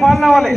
पालना वाले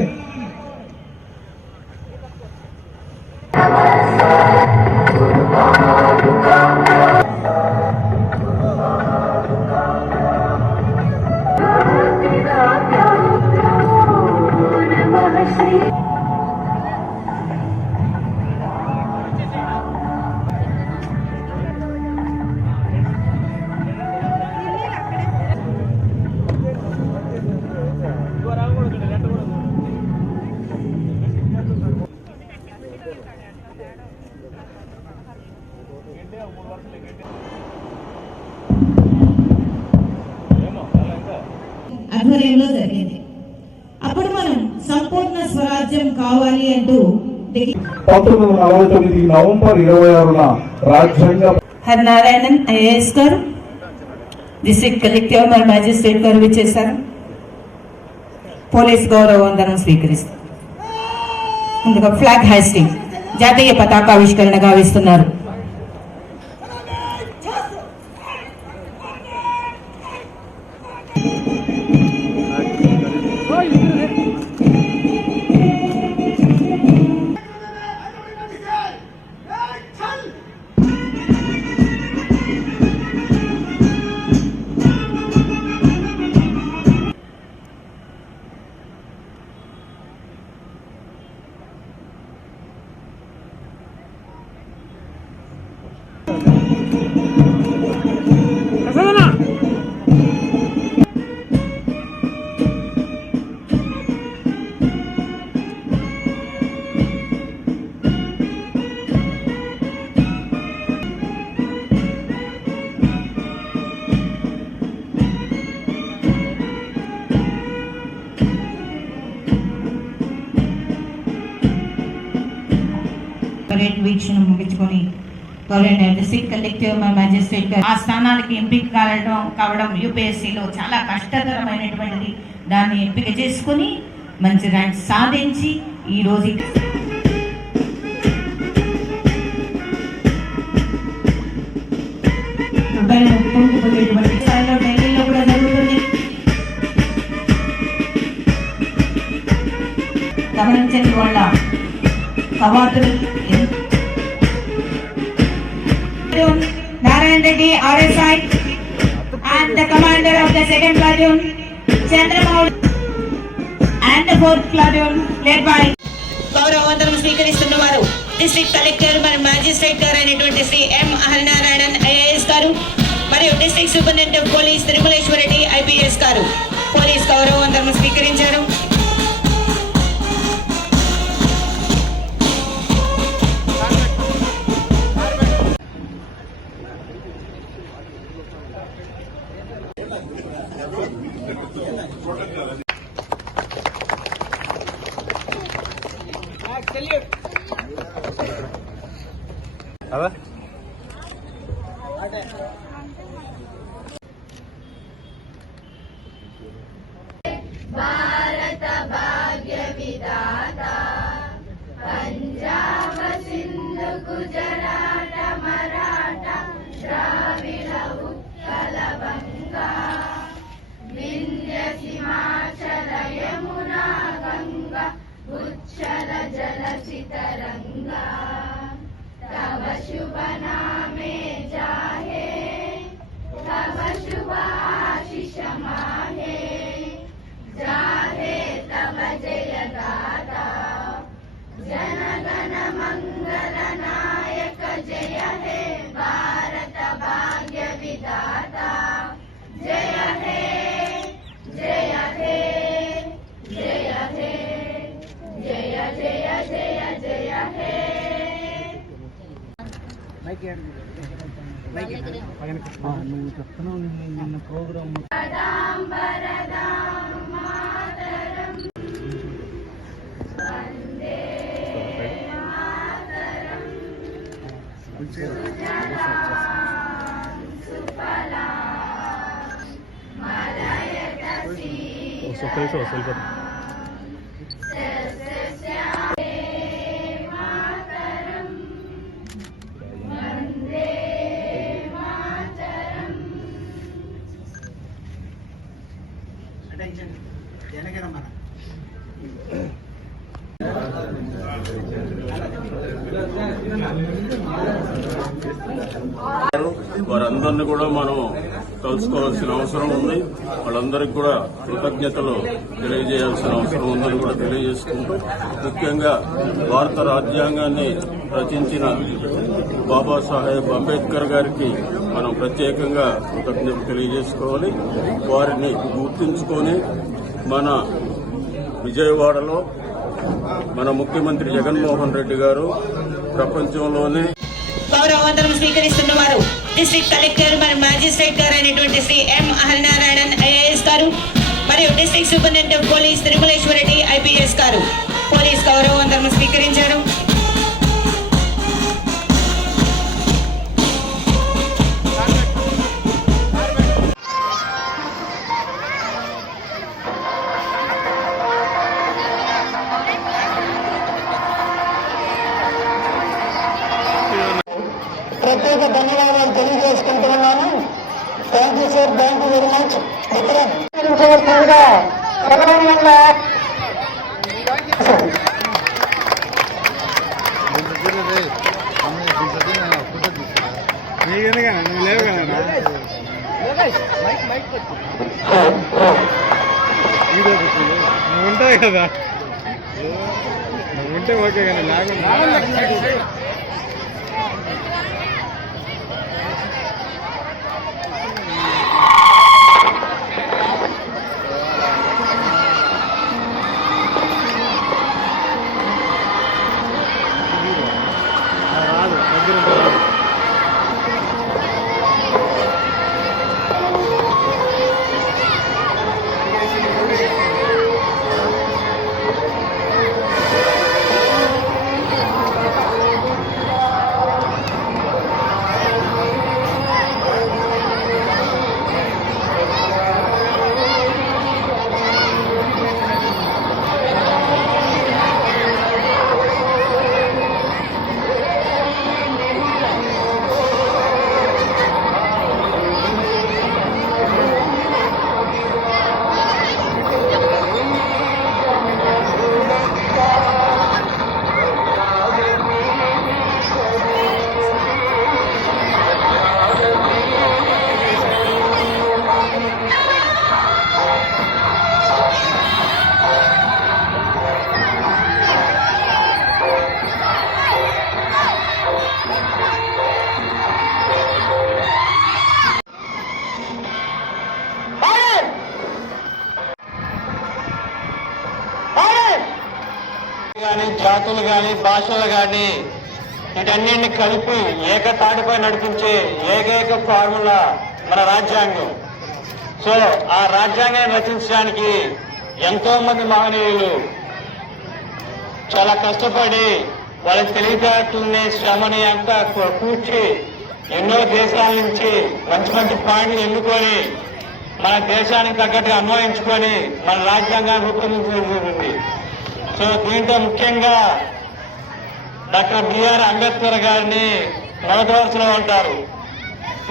ఆధ్వర్యంలో జరిగింది. అప్పుడు మనం సంపూర్ణ స్వరాజ్యం కావాలి అంటూ 1949 నవంబర్ 26న రాజ్యాంగ హరినారాయణన్ ఐఏఎస్ గారు డిస్ట్రిక్ట్ కలెక్టర్ మరియు మ్యాజిస్ట్రేట్ గారు విచ్చేశారు. పోలీస్ గౌరవ వందనం స్వీకరిస్తారు. ముందుగా ఫ్లాగ్ హాస్టింగ్ జాతీయ పతాకావిష్కరణ గావిస్తున్నారు. వీక్షణ ముగించుకొని డిస్ట్రిక్ట్ కలెక్టర్ మ్యాజిస్ట్రేట్ ఆ స్థానాలకి ఎంపిక కావడం యూపీఎస్సీలో చాలా కష్టతరమైనటువంటిది. దాన్ని ఎంపిక చేసుకుని మంచి ర్యాంక్ సాధించి ఈ రోజు ఢిల్లీలో కూడా జరుగుతుంది. గమనించండి వాళ్ళ కవాతులు. Narayan Reddy, RSI, and the commander of the 2nd platoon, Chandramouli, and the 4th platoon, led by గౌరవ వందనం స్వీకరిస్తున్న వారు డిస్ట్రిక్ట్ కలెక్టర్ మరియు మ్యాజిస్ట్రేట్ గారు అయినటువంటి శ్రీ ఎం హరినారాయణన్ ఐఏఎస్ గారు మరియు district superintendent of police Tirumaleswara Reddy IPS గారు పోలీస్ గౌరవ వందనం స్వీకరించారు. భారత భాగ్య విధాత పంజాబ సింధు గుజరాట మరాఠ ద్రావిడ ఉత్కల బంగా వింధ్య హిమాచల యమునా గంగా ఉచ్చల జలసి తరంగా तव शुभ नामे जाहे तव शुभ आशीष माहे जाहे तव जय गाथा जन गण मंगल नायक जय हे भारत भाग्य विधाता जय हे जय हे जय हे जय जय जय जय हे నువ్వు చెప్తున్నావు నిన్న ప్రోగ్రామ్ వారందరినీ కూడా మనం కలుసుకోవాల్సిన అవసరం ఉంది. వాళ్ళందరికీ కూడా కృతజ్ఞతలు తెలియజేయాల్సిన అవసరం ఉందని కూడా తెలియజేసుకుంటూ, ముఖ్యంగా భారత రాజ్యాంగాన్ని రచించిన బాబాసాహెబ్ అంబేద్కర్ గారికి మనం ప్రత్యేకంగా కృతజ్ఞతలు తెలియజేసుకోవాలి. వారిని గుర్తుంచుకొని మన విజయవాడలో మన ముఖ్యమంత్రి జగన్మోహన్ రెడ్డి గారు ప్రపంచంలోనే గౌరవ వందనం స్వీకరిస్తున్న వారు డిస్ట్రిక్ట్ కలెక్టర్ మరియు మ్యాజిస్ట్రేట్ గారు అయినటువంటి శ్రీ ఎం హరినారాయణన్ ఐఏఎస్ గారు మరియు district superintendent of police Tirumaleswara Reddy IPS గారు పోలీస్ గౌరవ వందనం స్వీకరించారు. ప్రత్యేక ధన్యవాదాలు తెలియజేసుకుంటున్నాను. Thank you sir, thank you very much. నీకెందుగా నువ్వు లేవు కదా నువ్వు ఉంటావు కదా, నువ్వు ఉంటే ఓకే కానీ లేకుండా రాదు దగ్గర రాదు. కానీ జాతులు కానీ భాషలు కానీ వీటన్నింటినీ కలిపి ఏకతాటిపై నడిపించే ఏకైక ఫార్ములా మన రాజ్యాంగం. సో ఆ రాజ్యాంగాన్ని రచించడానికి ఎంతో మంది మహనీయులు చాలా కష్టపడి వాళ్ళ తెలివితేటలని శ్రమని అంతా కూర్చి ఎన్నో దేశాల నుంచి మంచి మంచి పాయింట్లు ఎన్నుకొని మన దేశానికి తగ్గట్టుగా అన్వయించుకొని మన రాజ్యాంగాన్ని రూపొందించబడింది. సో దీంట్లో ముఖ్యంగా డాక్టర్ బిఆర్ అంబేద్కర్ గారిని మొదటి వరుసలో ఉంటారు.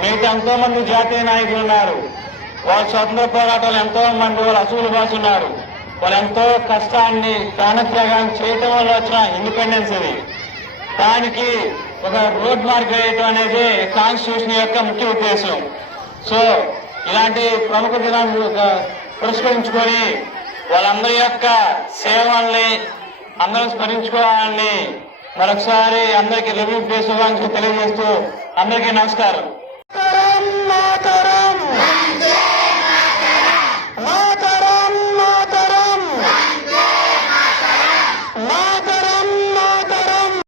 మిగతా ఎంతో మంది జాతీయ నాయకులు ఉన్నారు. వాళ్ళ స్వతంత్ర పోరాటాలు ఎంతో మంది వాళ్ళు అసూలు బాసున్నారు. వాళ్ళు ఎంతో కష్టాన్ని ప్రాణత్యాగాన్ని చేయటం వల్ల వచ్చిన ఇండిపెండెన్స్ ఇది. దానికి ఒక రోడ్ మార్క్ వేయటం అనేది కాన్స్టిట్యూషన్ యొక్క ముఖ్య ఉద్దేశం. సో ఇలాంటి ప్రముఖ దినాన్ని పురస్కరించుకొని వాళ్ళందరి యొక్క సేవల్ని అందరూ స్మరించుకోవాలని మరొకసారి అందరికీ రివ్యూ శుభాకాంక్షలు తెలియజేస్తూ అందరికీ నమస్కారం.